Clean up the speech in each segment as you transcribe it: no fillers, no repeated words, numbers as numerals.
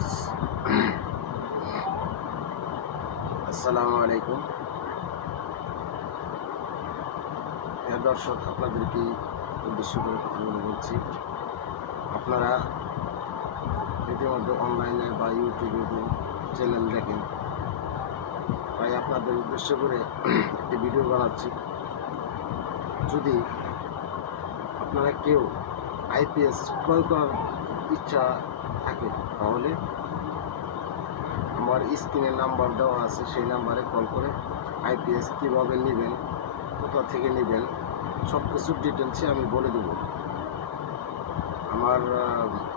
Viewers, আসসালামু আলাইকুম। দর্শক, আপনাদেরকে উদ্দেশ্য করে কথাগুলো বলছি। আপনারা ইতিমধ্যে অনলাইনে বা ইউটিউবে চ্যানেল দেখেন, তাই আপনাদের উদ্দেশ্য করে একটি ভিডিও বানাচ্ছি। যদি আপনারা কেউ আইপিএস ক্রয় করার ইচ্ছা থাকে তাহলে আমার স্ক্রিনে নাম্বার দেওয়া আছে, সেই নাম্বারে কল করে আইপিএস কীভাবে নেবেন, কোথা থেকে নেবেন, সব কিছুর ডিটেলসে আমি বলে দেব। আমার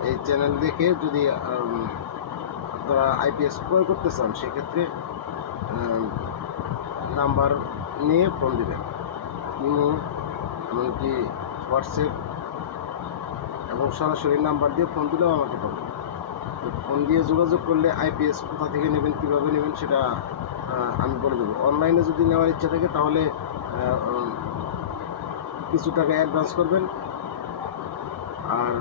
এই চ্যানেল দেখে যদি আপনারা আইপিএস ক্রয় করতে চান, সেক্ষেত্রে নাম্বার নিয়ে ফোন দেবেন। ইমো, এমনকি হোয়াটসঅ্যাপ এবং সরাসরি নাম্বার দিয়ে ফোন দিলেও আমাকে পাবেন। ফোন দিয়ে যোগাযোগ করলে আইপিএস কোথা থেকে নেবেন, কীভাবে নেবেন, সেটা আমি বলে দেবো। অনলাইনে যদি নেওয়ার ইচ্ছা থাকে তাহলে কিছু টাকা অ্যাডভান্স করবেন, আর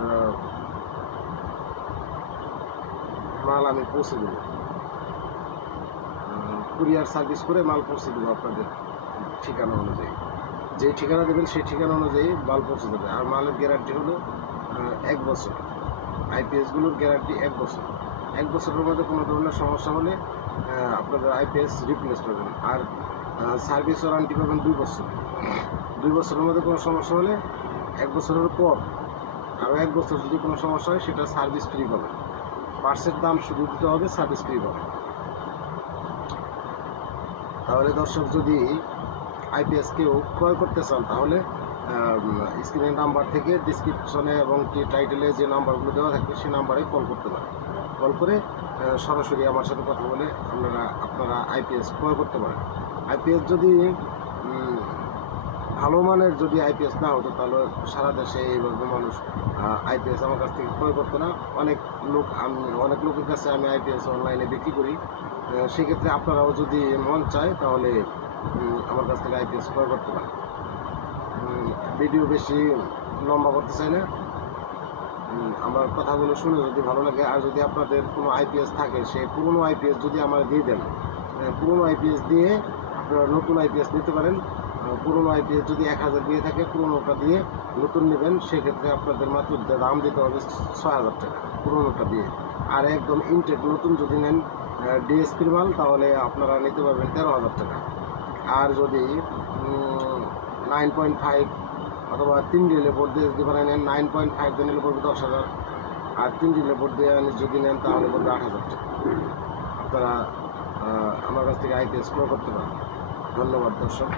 মাল আমি পৌঁছে দেবো। কুরিয়ার সার্ভিস করে মাল পৌঁছে দেবো আপনাদের ঠিকানা অনুযায়ী। যেই ঠিকানা দেবেন সেই ঠিকানা অনুযায়ী মাল পৌঁছে দেবে। আর মালের গ্যারান্টি হলো 1 বছর। আইপিএসগুলোর গ্যারান্টি 1 বছর। 1 বছরের মধ্যে কোনো ধরনের সমস্যা হলে আপনাদের আইপিএস রিপ্লেস পাবেন। আর সার্ভিস ওয়ারেন্টি পাবেন 2 বছর। 2 বছরের মধ্যে কোনো সমস্যা হলে 1 বছরের পর আরও 1 বছর যদি কোনো সমস্যা হয়, সেটা সার্ভিস ফ্রি পাবেন। পার্টসের দাম শুধু দিতে হবে, সার্ভিস ফ্রি পাবেন। তাহলে দর্শক, যদি আইপিএস কেউ ক্রয় করতে চান তাহলে স্ক্রিনের নাম্বার থেকে ডিসক্রিপশনে এবং টাইটেলে যে নাম্বারগুলো দেওয়া থাকবে সেই নাম্বারে কল করতে পারেন। কল করে সরাসরি আমার সাথে কথা বলে আপনারা আইপিএস ক্রয় করতে পারেন। আইপিএস যদি ভালো মানের যদি আইপিএস না হতো, তাহলে সারা দেশে এইভাবে মানুষ আইপিএস আমার কাছ থেকে ক্রয় করতো না। অনেক লোকের কাছে আমি আইপিএস অনলাইনে বিক্রি করি। সেক্ষেত্রে আপনারাও যদি মন চায় তাহলে আমার কাছ থেকে আইপিএস ক্রয় করতে পারেন। ভিডিও বেশি লম্বা করতে চাই না, আমার কথাগুলো শুনে যদি ভালো লাগে, আর যদি আপনাদের কোনো আইপিএস থাকে, সে পুরনো আইপিএস যদি আমার দিয়ে দেন, পুরনো আইপিএস দিয়ে আপনারা নতুন আইপিএস নিতে পারেন। পুরনো আইপিএস যদি 1000 দিয়ে থাকে, পুরনোটা দিয়ে নতুন নেবেন, সেক্ষেত্রে আপনাদের মাত্র দাম দিতে হবে 6000 টাকা পুরনোটা দিয়ে। আর একদম ইনটেক নতুন যদি নেন ডিএসপির মাল, তাহলে আপনারা নিতে পারবেন 13000 টাকা। আর যদি 9.5 অথবা 3D লেবোর্ড দিয়ে যদি নেন, 9.5 দিয়ে নিলে পড়বে 10,000। আর 3D লেবোর্ড দিয়ে যদি নেন তাহলে পড়বে 8,000 টাকা। আপনারা আমার কাছ থেকে আইপিএস ক্রয় করতে পারেন। ধন্যবাদ দর্শক।